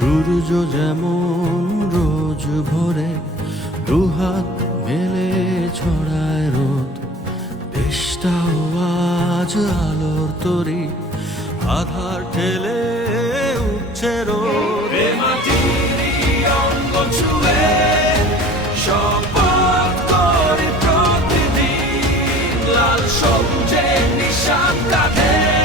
সূর্য যেমন রোজ ভোরে, দুহাত মেলে ছড়ায় রোদ। দেশটাও আজ আলোর তরি, আধার ঠেলে উঠছে রোদ। ছুঁয়ে নিশান কাঁধে।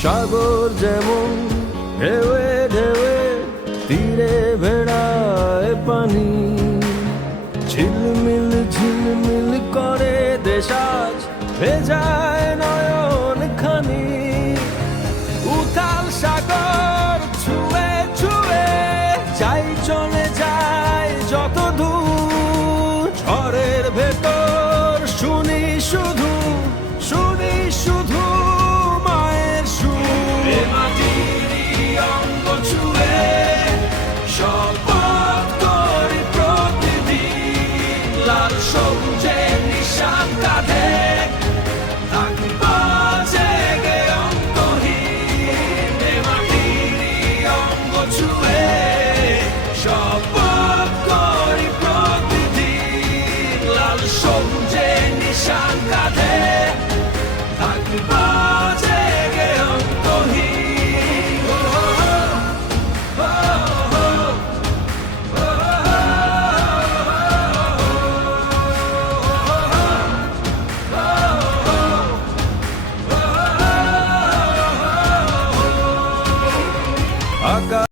সাগর যেমন ঢেউয়ে ঢেউয়ে তীরে ভেড়ায় পানি ঝিলমিল ঝিলমিল করে দেশাজ ভেজায় নয়ন খানি উতাল সাগর ছুঁয়ে ছুঁয়ে চাই চলে যায় যত দূর, ঝড়ের ভেতর ছুঁয়ে সম্ভব করি প্রতিদিন লাল সবুজে নিশান কাঁধে থাকবা জেগে অন্তহীন আকাশ